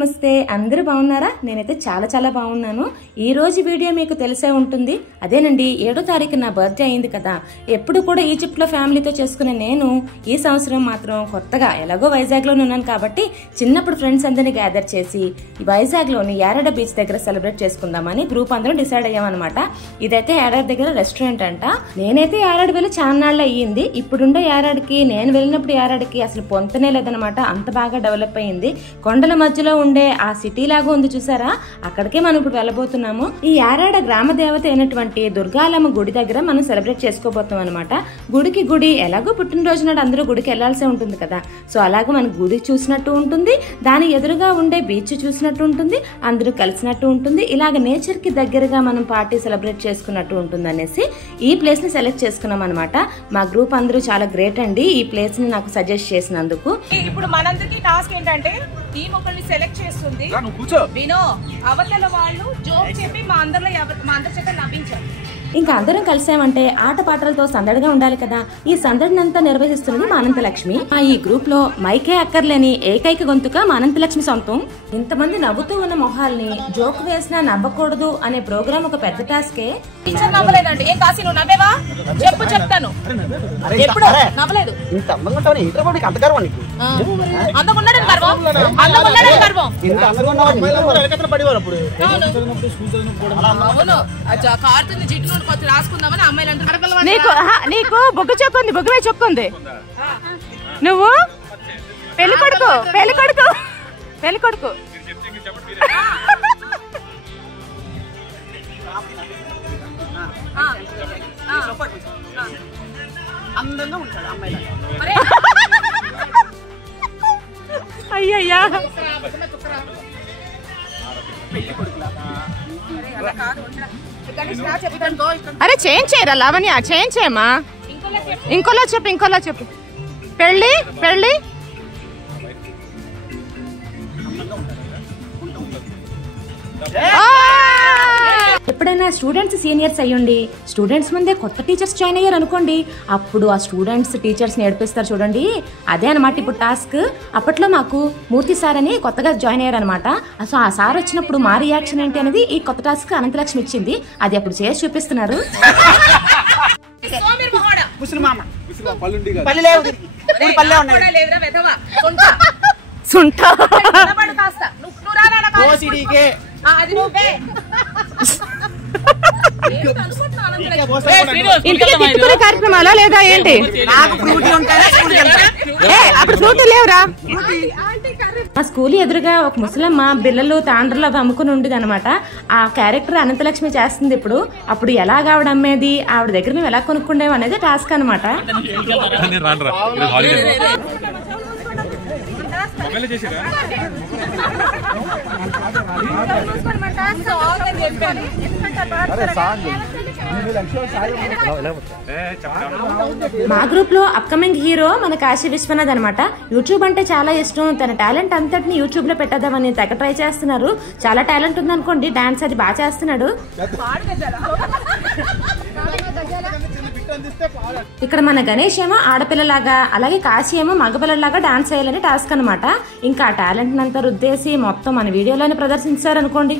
నమస్తే అందరూ బాగున్నారా? నేనైతే చాలా బాగున్నాను. ఈ రోజు వీడియో మీకు తెలిసే ఉంటుంది. అదేనండి 7వ తారీఖు నా బర్త్డే అయింది కదా. ఎప్పుడు కూడా ఈజిప్ట్ లో ఫ్యామిలీతో చేసుకునే నేను ఈ సంవత్సరం మాత్రం కొత్తగా ఎలాగో వైజాగ్ లోనే ఉన్నాను కాబట్టి చిన్నప్పుడు ఫ్రెండ్స్ అందరినీ గ్యాదర్ చేసి వైజాగ్ లోని యారాడ బీచ్ దగ్గర సెలబ్రేట్ చేసుకుందామని గ్రూప్ అందరం డిసైడ్ అయ్యామన్నమాట. ఇదైతే యారాడ దగ్గర రెస్టారెంట్ అంట. నేనైతే యారాడ వెళ్ళి చాలా నాళ్ళు అయ్యింది. ఇప్పుడుండే యారాడికి నేను వెళ్ళినప్పుడు యారాడికి అసలు పొంతనే లేదనమాట. అంత బాగా డెవలప్ అయింది. కొండల మధ్యలో ఉండే ఆ సిటీ లాగా ఉంది చూసారా, అక్కడికే మనం ఇప్పుడు వెళ్ళబోతున్నాము. ఈ యారాడ గ్రామ దేవత అయినటువంటి దుర్గాలమ్మ గుడి దగ్గర మనం సెలబ్రేట్ చేసుకోబోతాం అనమాట. గుడి ఎలాగో పుట్టినరోజు నాడు అందరూ గుడికి వెళ్లాల్సి ఉంటుంది కదా. సో అలాగే మన గుడి చూసినట్టు ఉంటుంది, దాని ఎదురుగా ఉండే బీచ్ చూసినట్టు ఉంటుంది, అందరూ కలిసినట్టు ఉంటుంది. ఇలాగ నేచర్ కి దగ్గరగా మనం పార్టీ సెలబ్రేట్ చేసుకున్నట్టు ఉంటుంది అనేసి ఈ ప్లేస్ ని సెలెక్ట్ చేసుకున్నాం అనమాట. మా గ్రూప్ అందరూ చాలా గ్రేట్ అండి ఈ ప్లేస్ ని నాకు సజెస్ట్ చేసినందుకు. ఇప్పుడు మనందరికి టాస్క్ ఏంటంటే టీం ఒకరిని సెలెక్ట్ చేస్తుంది. వినో అవతల వాళ్ళు జోక్ చెప్పి మా అందరి చేత నవ్వించారు. ఇంకా అందరం కలిసామంటే ఆటపాటలతో సందడిగా ఉండాలి కదా. ఈ సందడినంతా నిర్వహిస్తున్నది మా అనంతలక్ష్మి. ఈ గ్రూప్ లో మైకే అక్కర్లేని ఏకైక గొంతుక మా అనంతలక్ష్మి సొంతం. ఇంతమంది నవ్వుతూ ఉన్న మొహాల్ని జోక్ వేసినా నవ్వకూడదు అనే ప్రోగ్రామ్ ఒక పెద్ద టాస్కే. టీచర్ నవ్వలేదండి. ఏం కాసి నువ్వు నవ్వేవా? చెప్తాను. ఎప్పుడు నవ్వలేదు. నీకు బొగ్గు చెక్కుంది, బొగ్గు మీద చెక్కుంది. నువ్వు పెళ్లి కొడుకు అందంగా ఉంటాడు అమ్మాయి. అయ్యయ్యా అరే చేంజ్ చేయరా లావణ్య, చేంజ్ చేయమ్మా. ఇంకోలా చెప్పు. పెళ్ళి ఎప్పుడైనా స్టూడెంట్స్ సీనియర్స్ అయ్యండి స్టూడెంట్స్ ముందే కొత్త టీచర్స్ జాయిన్ అయ్యారు అనుకోండి, అప్పుడు ఆ స్టూడెంట్స్ టీచర్స్ నేర్పిస్తారు చూడండి, అదే అనమాట ఇప్పుడు టాస్క్. అప్పట్లో మాకు మూర్తి సార్ అని కొత్తగా జాయిన్ అయ్యారు అనమాట. సో ఆ సార్ వచ్చినప్పుడు మా రియాక్షన్ ఏంటి అనేది ఈ కొత్త టాస్క్ అనంతలక్ష్మి ఇచ్చింది. అది అప్పుడు చేసి చూపిస్తున్నారు. కార్యక్రమాలా లేదా ఏంటి? అప్పుడు ఫ్రూటీ లేవురా. మా స్కూల్ ఎదురుగా ఒక ముసలమ్మ బిల్లలు తాండ్రలు అవి అమ్ముకుని ఉండేది అనమాట. ఆ క్యారెక్టర్ అనంతలక్ష్మి చేస్తుంది ఇప్పుడు. అప్పుడు ఎలాగ ఆవిడ అమ్మేది, ఆవిడ దగ్గర మేము ఎలా కొనుక్కుండేవి అనేది టాస్క్ అనమాట. మా గ్రూప్ లో అప్కమింగ్ హీరో మన కాశీ విశ్వనాథ్ అనమాట. యూట్యూబ్ అంటే చాలా ఇష్టం. తన టాలెంట్ అంతటిని యూట్యూబ్ లో పెట్టేద్దామని తెగ ట్రై చేస్తున్నారు. చాలా టాలెంట్ ఉంది అనుకోండి, డాన్స్ అది బాగా చేస్తున్నాడు. ఇక్కడ మన గణేష్ ఏమో ఆడపిల్లలాగా, అలాగే కాశీ ఏమో మగపిల్లలాగా డాన్స్ చేయాలని టాస్క్ అనమాట. ఇంకా ఆ టాలెంట్ అంతా రుద్దేసి మొత్తం మన వీడియోలోనే ప్రదర్శించారు అనుకోండి.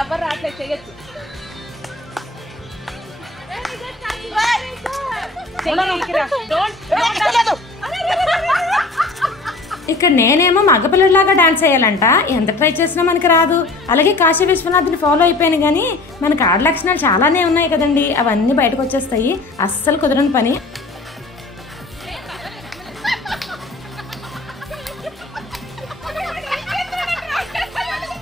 ఎవరు రాట్లేదు చేయొచ్చు. ఇక్కడ నేనేమో మగపిల్లలాగా డాన్స్ చేయాలంట. ఎంత ట్రై చేసినా మనకి రాదు. అలాగే కాశీ విశ్వనాథ్ని ఫాలో అయిపోయాను కానీ మనకి ఆడ లక్షణాలు చాలానే ఉన్నాయి కదండి, అవన్నీ బయటకు వచ్చేస్తాయి. అస్సలు కుదరని పని.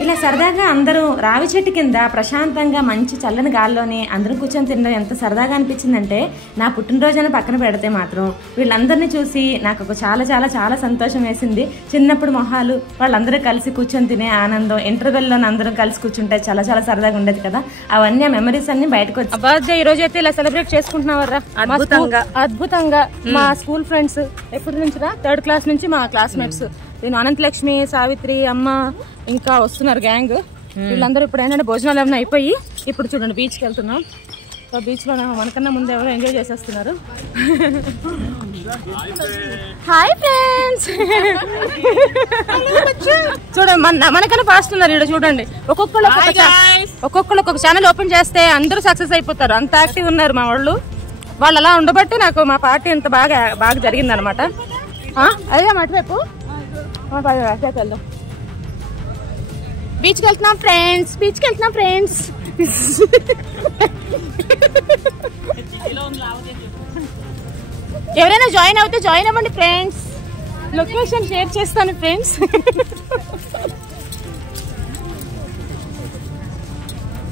ఇలా సరదాగా అందరూ రావి చెట్టు కింద ప్రశాంతంగా మంచి చల్లని గాల్లోనే అందరూ కూర్చొని తినడం ఎంత సరదాగా అనిపించిందంటే, నా పుట్టినరోజున పక్కన పెడితే మాత్రం వీళ్ళందరినీ చూసి నాకు ఒక చాలా చాలా చాలా సంతోషం వేసింది. చిన్నప్పుడు మొహాలు, వాళ్ళందరూ కలిసి కూర్చొని తినే ఆనందం, ఇంటర్వెల్లో అందరం కలిసి కూర్చుంటే చాలా చాలా సరదాగా ఉండేది కదా. అవన్నీ ఆ మెమరీస్ అన్ని బయటకు వచ్చి బర్త్డే ఈ రోజు అయితే ఇలా సెలబ్రేట్ చేసుకుంటున్నావరా అద్భుతంగా. మా స్కూల్ ఫ్రెండ్స్ ఎప్పటి నుంచి 3rd క్లాస్ నుంచి మా క్లాస్మేట్స్, నేను అనంతలక్ష్మి, సావిత్రి, అమ్మ, ఇంకా వస్తున్నారు గ్యాంగ్. వీళ్ళందరూ ఇప్పుడు ఏంటంటే భోజనాలు ఏమైనా అయిపోయి ఇప్పుడు చూడండి బీచ్కి వెళ్తున్నాం. సో బీచ్లో మనకన్నా ముందు ఎవరో ఎంజాయ్ చేసేస్తున్నారు. హాయ్ ఫ్రెండ్స్, చూడండి మనకన్నా ఫాస్ట్ ఉన్నారు ఇక్కడ. చూడండి ఒక్కొక్కరు ఒక్కొక్క ఛానల్ ఓపెన్ చేస్తే అందరూ సక్సెస్ అయిపోతారు, అంత యాక్టివ్ ఉన్నారు మా వాళ్ళు. వాళ్ళు అలా ఉండబట్టి నాకు మా పార్టీ ఇంత బాగా జరిగింది అనమాట. అదే అటువైపు వెళ్దాం. బీచ్కి వెళ్తున్నాం ఫ్రెండ్స్. ఎవరైనా జాయిన్ అవుతే జాయిన్ అవ్వండి ఫ్రెండ్స్. లొకేషన్ షేర్ చేస్తాను ఫ్రెండ్స్.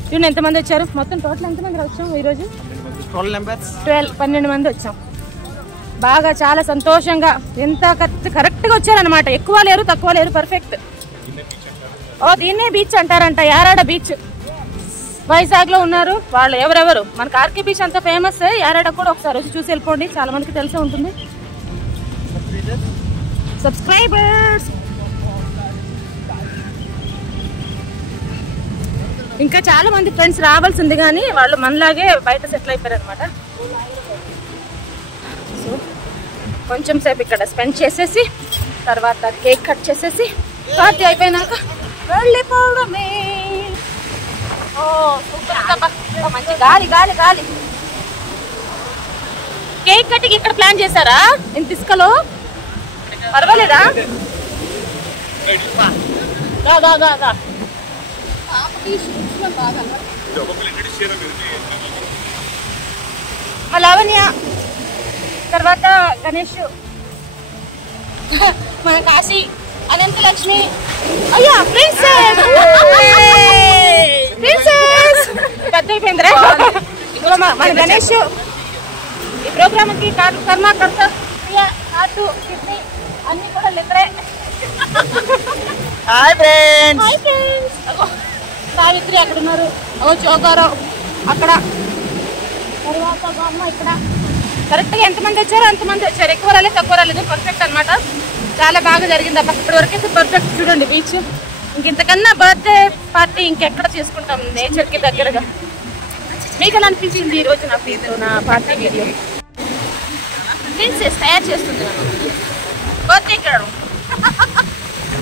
చూడండి ఎంతమంది వచ్చారు. మొత్తం టోటల్ ఎంతమంది వచ్చాం ఈరోజు? 12 మంది వచ్చాం. బాగా చాలా సంతోషంగా, ఎంత కరెక్ట్ గా వచ్చారనమాట. ఎక్కువ లేరు తక్కువ లేరు, పర్ఫెక్ట్. దీన్నే బీచ్ అంటారంట, యారాడ బీచ్. వైజాగ్ లో ఉన్నారు వాళ్ళు. ఎవరెవరు మనకి ఆర్కే బీచ్ అంత ఫేమస్, యారాడ కూడా ఒకసారి వచ్చి చూసి వెళ్ళిపోండి, చాలా మందికి తెలిసే ఉంటుంది. సబ్స్క్రైబర్స్ ఇంకా చాలా మంది ఫ్రెండ్స్ రావాల్సింది, కానీ వాళ్ళు మనలాగే బయట సెటిల్ అయిపోయారు అనమాట. సో కొంచెం సేపు ఇక్కడ స్పెండ్ చేసేసి తర్వాత కేక్ కట్ చేసేసి పార్టీ అయిపోయినాక వెళ్ళిపోవడమే. మంచి గాలి. కేక్ కట్టింగ్ ఇక్కడ ప్లాన్ చేశారా? ఇంత ఇసుకలో పర్వాలేదా? లావణ్య, తర్వాత గణేష్, మన కాశీ, అనంతలక్ష్మి, అయ్యా ప్రిన్సెస్ పెద్ద అయిపోయిందిరా. మన గణేష్ ఈ ప్రోగ్రామ్ కి కర్మకర్త అన్ని కూడా లిటరే. Hi friends. సావిత్రి అక్కడ ఉన్నారు, చోగారావు అక్కడ, తర్వాత అమ్మ ఇక్కడ. కరెక్ట్ గా ఎంతమంది వచ్చారో అంతమంది వచ్చారు. ఎక్కువ రాలేదు తక్కువ రాలేదు, పర్ఫెక్ట్ అనమాట. చాలా బాగా జరిగింది అబ్బా. ఇప్పటి వరకైతే పర్ఫెక్ట్. చూడండి బీచ్. ఇంతకన్నా బర్త్డే పార్టీ ఇంకెక్కడ చేసుకుంటాం నేచర్ కి దగ్గరగా. మీకు ఎలా అనిపించింది ఈ రోజు నా పార్టీ వీడియో? ప్రిన్సెస్ తయారు చేస్తుంది బర్త్డే కేక్.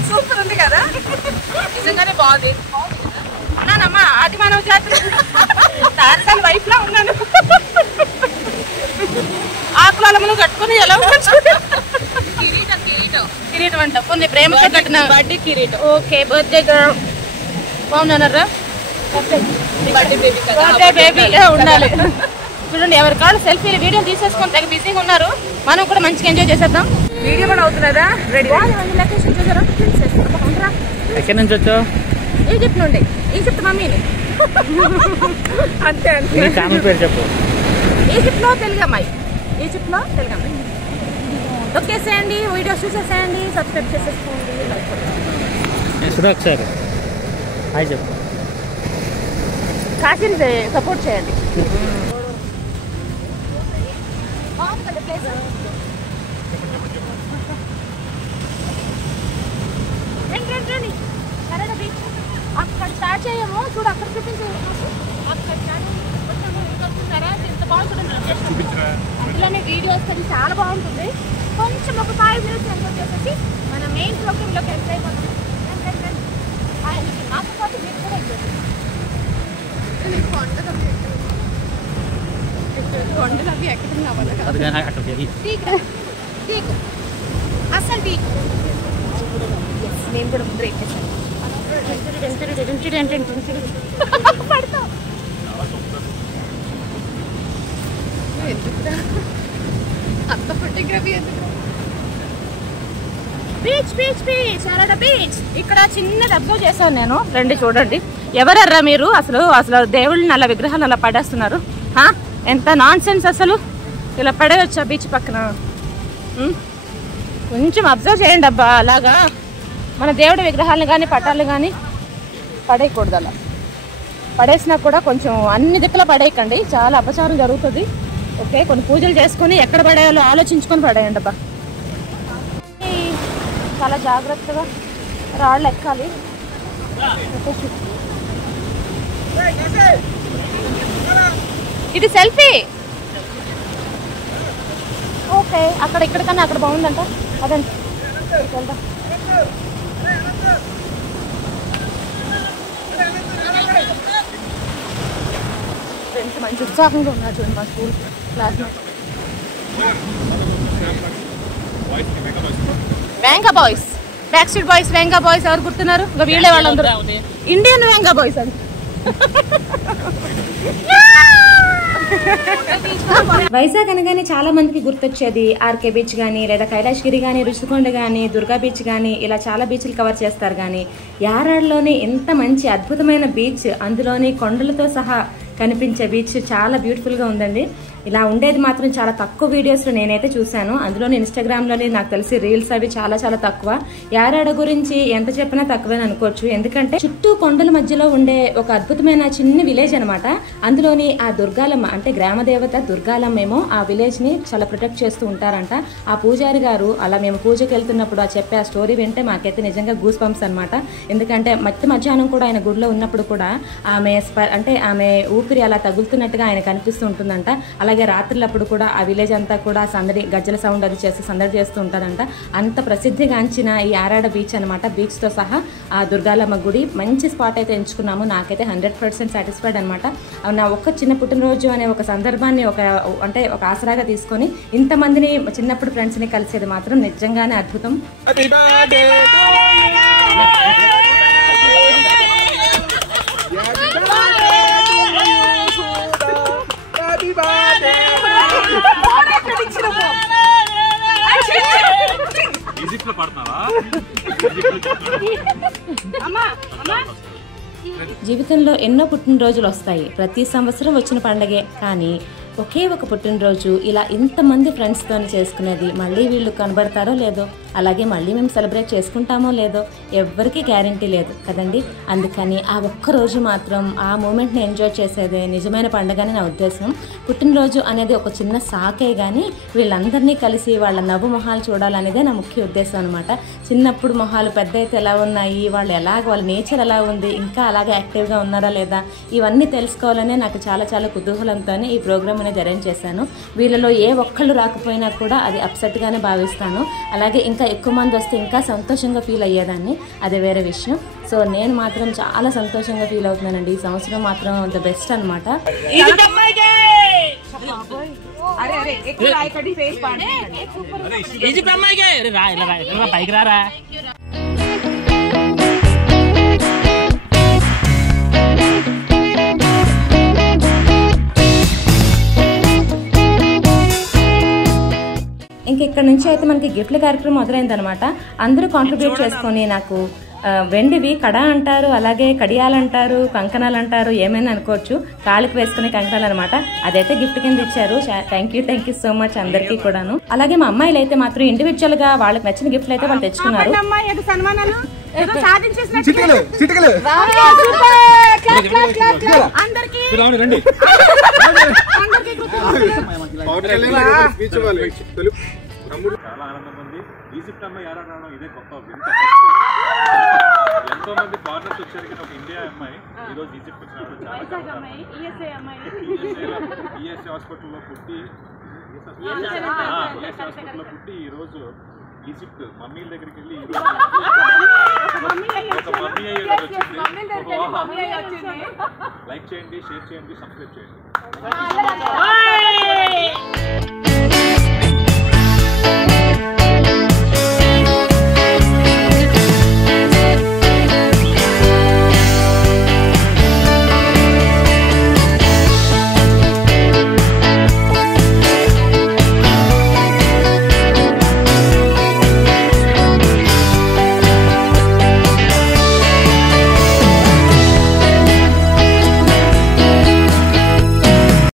సూపర్ ఉంది కదా, నిజంగానే బాగుంది. ఉన్నానమ్మా ఆది మానవ జాతర తారసాల వైఫ్ లా ఉన్నాను. ఆకులను కట్టుకుని ఎలా కిరీటం అంట కొన్ని ప్రేమతో కట్టిన బర్త్డే కిరీటం. ఓకే బర్త్డే గర్ల్ బాగున్నానరా. బర్త్డే బేబీ ఉండాలి. చూడండి ఎవరి కాళ్ళు సెల్ఫీలు వీడియో తీసేసుకొని తెగ బిజీగా ఉన్నారు. మనం కూడా మంచిగా ఎంజాయ్ చేసేద్దాం. వీడియో కూడా అవుతున్నదా? లొకేషన్ చూసారా? ఎక్కడి నుంచి వచ్చావు? ఈజిప్ట్ నుండి. ఈజిప్ట్ మమ్మీని. అంతే ఛానల్ పేరు చెప్పు. ఈజిప్ట్ లో తెలుగు అమ్మాయి. నొక్కేసేయండి, వీడియోస్ చూసేసేయండి, సబ్స్క్రైబ్ చేసేసుకోండి. ఒకసారి హాయ్ చెప్పు. కాశీని సపోర్ట్ చేయండి. అక్కడ స్టార్ట్ చేయము, చూడు అక్కడ చూపించారు. అక్కడ ఎంత బాగుంటుంది ఇలానే వీడియోస్ అది చాలా బాగుంటుంది. కొంచెం ఒక 5 minutes ఎంజాయ్ చేసేసి మన మెయిన్ ప్రోగ్రామ్లోకి ఎంజాయ్ అయిపోతుంది. నాతో పాటు మీరు కూడా కొండలు అవి ఎక్కడం కావాలి. అసలు నేను కూడా బ్రేక్ చేశాను. పడతావు అంత ఫోటోగ్రఫీ ఎందుకు? బీచ్ బీచ్ బీచ్ అలా బీచ్. ఇక్కడ చిన్నది అబ్జర్వ్ చేశాను నేను. రండి చూడండి. ఎవరర్రా మీరు? అసలు దేవుళ్ళని అలా విగ్రహాలు అలా పడేస్తున్నారు. ఎంత నాన్ సెన్స్ అసలు. ఇలా పడేయొచ్చా బీచ్ పక్కన? కొంచెం అబ్జర్వ్ చేయండి అబ్బా. అలాగా మన దేవుడి విగ్రహాలను కానీ పటాలను కానీ పడేయకూడదు. అలా పడేసినా కూడా కొంచెం అన్ని దిక్కులా పడేయకండి, చాలా అపచారం జరుగుతుంది. ఓకే, కొన్ని పూజలు చేసుకొని ఎక్కడ పడేయాలో ఆలోచించుకొని పడేయండి అబ్బా. చాలా జాగ్రత్తగా రాళ్ళు ఎక్కాలి. ఇది సెల్ఫీ. ఓకే, అక్కడ ఇక్కడ కన్నా అక్కడ బాగుందంట. అదండి వెళ్దాం. ఫ్రెండ్స్ మంచి ఉత్సాహంగా ఉన్నారు చూడండి మా school classmate. Vengaboys, Backstreet Boys, Vengaboys ఎవరు గుర్తున్నారు? ఇంకా వీళ్ళే వాళ్ళందరూ ఇండియన్ వెంగా బాయ్స్ అని. వైజాగ్ అనగానే చాలా మందికి గుర్తొచ్చేది ఆర్కే బీచ్ కానీ, లేదా కైలాసగిరి కానీ, రుషికొండ కానీ, దుర్గా బీచ్ కానీ, ఇలా చాలా బీచ్లు కవర్ చేస్తారు. కానీ యారాడ్లోనే ఎంత మంచి అద్భుతమైన బీచ్, అందులోని కొండలతో సహా కనిపించే బీచ్ చాలా బ్యూటిఫుల్గా ఉందండి. ఇలా ఉండేది మాత్రం చాలా తక్కువ వీడియోస్లో నేనైతే చూశాను. అందులోని ఇన్స్టాగ్రామ్లోని నాకు తెలిసి రీల్స్ అవి చాలా చాలా తక్కువ. యారాడ గురించి ఎంత చెప్పినా తక్కువేని అనుకోవచ్చు. ఎందుకంటే చుట్టూ కొండల మధ్యలో ఉండే ఒక అద్భుతమైన చిన్న విలేజ్ అనమాట. అందులోని ఆ దుర్గాలమ్మ అంటే గ్రామ దేవత దుర్గాలమ్మ ఏమో ఆ విలేజ్ ని చాలా ప్రొటెక్ట్ చేస్తూ ఉంటారంట. ఆ పూజారి గారు అలా మేము పూజకి వెళ్తున్నప్పుడు ఆ చెప్పే ఆ స్టోరీ వింటే మాకైతే నిజంగా గూస్ బంప్స్ అనమాట. ఎందుకంటే మధ్యాహ్నం కూడా ఆయన గుడిలో ఉన్నప్పుడు కూడా ఆమె ఊపిరి అలా తగులుతున్నట్టుగా ఆయన కనిపిస్తూ ఉంటుందంట. అలాగే రాత్రులప్పుడు కూడా ఆ విలేజ్ అంతా కూడా సందడి, గజ్జల సౌండ్ అది చేస్తూ సందడి చేస్తూ ఉంటారంట. అంత ప్రసిద్ధిగాంచిన ఈ యారాడ బీచ్ అనమాట. బీచ్తో సహా ఆ దుర్గాలమ్మ గుడి మంచి స్పాట్ అయితే ఎంచుకున్నాము. నాకైతే 100% సాటిస్ఫైడ్ అనమాట. నా ఒక్క చిన్న పుట్టినరోజు అనే ఒక సందర్భాన్ని ఒక ఆసరాగా తీసుకొని ఇంతమందిని చిన్నప్పుడు ఫ్రెండ్స్ని కలిసేది మాత్రం నిజంగానే అద్భుతం. జీవితంలో ఎన్నో పుట్టినరోజులు వస్తాయి. ప్రతి సంవత్సరం వచ్చిన పండగే. కానీ ఒకే ఒక పుట్టినరోజు ఇలా ఇంతమంది ఫ్రెండ్స్తో చేసుకునేది మళ్ళీ వీళ్ళు కనబడతారో లేదో, అలాగే మళ్ళీ మేము సెలబ్రేట్ చేసుకుంటామో లేదో ఎవ్వరికీ గ్యారంటీ లేదు కదండి. అందుకని ఆ ఒక్కరోజు మాత్రం ఆ మూమెంట్ని ఎంజాయ్ చేసేదే నిజమైన పండుగని నా ఉద్దేశం. పుట్టినరోజు అనేది ఒక చిన్న సాకే కానీ వీళ్ళందరినీ కలిసి వాళ్ళ నవ్వు మొహాలు చూడాలనేదే నా ముఖ్య ఉద్దేశం అనమాట. చిన్నప్పుడు మొహాలు పెద్ద అయితే ఎలా ఉన్నాయి, వాళ్ళ నేచర్ ఎలా ఉంది, ఇంకా అలాగే యాక్టివ్గా ఉన్నారా లేదా, ఇవన్నీ తెలుసుకోవాలనే నాకు చాలా చాలా కుతూహలంతోనే ఈ ప్రోగ్రామ్ అనేది అరేంజ్ చేశాను. వీళ్ళలో ఏ ఒక్కళ్ళు రాకపోయినా కూడా అది అప్సెట్గానే భావిస్తాను. అలాగే ఇంకా ఎక్కువ మంది వస్తే ఇంకా సంతోషంగా ఫీల్ అయ్యేదాన్ని, అది వేరే విషయం. సో నేను మాత్రం చాలా సంతోషంగా ఫీల్ అవుతున్నానండి. ఈ సంవత్సరం మాత్రం ద బెస్ట్ అనమాట. ఇంక ఇక్కడ నుంచి అయితే మనకి గిఫ్ట్ల కార్యక్రమం మొదలైందనమాట. అందరూ కాంట్రిబ్యూట్ చేసుకొని నాకు వెండివి కడ అంటారు, అలాగే కడియాలు అంటారు, కంకణాలు అంటారు, ఏమైనా అనుకోవచ్చు, కాళ్ళకి వేసుకునే కంకణాలు అనమాట. అదైతే గిఫ్ట్ కింద ఇచ్చారు. థ్యాంక్ యూ సో మచ్ అందరికీ కూడాను. అలాగే మా అమ్మాయిలు అయితే మాత్రం ఇండివిజువల్ గా వాళ్ళకి నచ్చిన గిఫ్ట్లు అయితే వాళ్ళు తెచ్చుకున్నారు. చాలా ఆనందంగా ఉంది. ఈజిప్ట్ అమ్మాయి యారాడడం ఇదే గొప్ప వింత. ఎంతో మంది ఫారినర్స్ వచ్చారు కానీ ఒక ఇండియా అమ్మాయి ఈ రోజు ఈజిప్ట్ వచ్చినప్పుడు చాలా ఈఎస్ఐ హాస్పిటల్లో పుట్టి ఈ రోజు ఈజిప్ట్ మమ్మీల దగ్గరికి వెళ్ళి ఒక మమ్మీ అయ్యి వచ్చింది. లైక్ చేయండి, షేర్ చేయండి, సబ్స్క్రైబ్ చేయండి.